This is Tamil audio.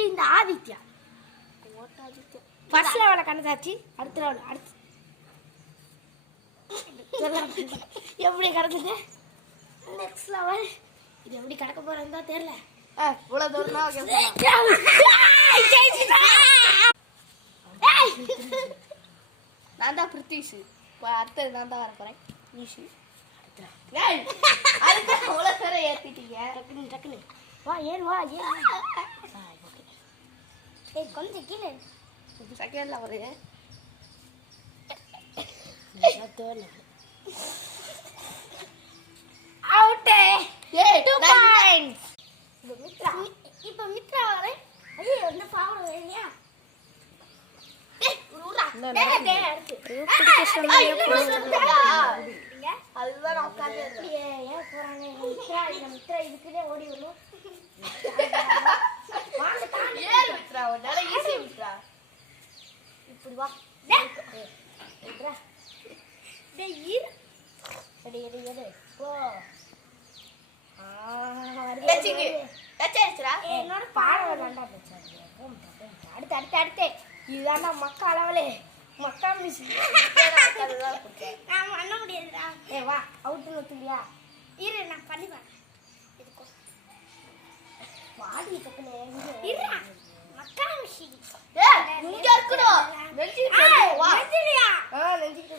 அடுத்து இந்த ஆதித்யா ஃபர்ஸ்ட் லெவலில் கடந்தாச்சு. அடுத்த லெவல் அடுத்து எப்படி கடந்துட்டு நெக்ஸ்ட் லெவல் இது எப்படி கடக்க போறேன்னு தான் தெரியல. இவ்வளோ தூரம் நான் தான் பிரித்திஷ். அடுத்தது நான் தான் வர போகிறேன். ஈஷு அடுத்த அவ்வளோ பேரை ஏற்றிட்டீங்க. டக்குனு டக்குனு வா ஏன் வா ஏன் ஓகே. ஏய் கொஞ்சம் கீழே செகண்டில் ஒரு அவுட்டே. ஏய் 2 பாயிண்ட்ஸ். மித்ரா இப்போ மித்ரா வரேன். ஐயோ என்ன பாவம் வரலையா? ஏய் உருடா டே அடுத்து பிடிக்க சொன்னீங்க அதுதான் நான் உட்காந்து ஏன் போறானே மித்ரா இதுக்குதே ஓடி வரணும். வாங்க தாண்டி ஏறு மித்ரா உன்னால ஈஸி மித்ரா. இப்படி வா மித்ரா டேய் ஈர எடி எடி எடி போ. வெச்சிங்க வெச்சிடுறா. என்னோட பாடம் வேண்டாம்டா வெச்சாரு. அடுத்து அடுத்து அடுத்து இதுதான்டா மக்கா அளவலே மக்கா மிஸ். நான் பண்ண முடியாதுடா. ஏ வா அவுட்னு ஒத்துலியா? இரு நான் பண்ணி வரேன். இதுக்கு வாடி டக்குனே இரு மக்கா மிஸ். ஏய் இங்க இருக்கணும். நெஞ்சிக்கு வா. நெஞ்சிலியா? நெஞ்சிக்கு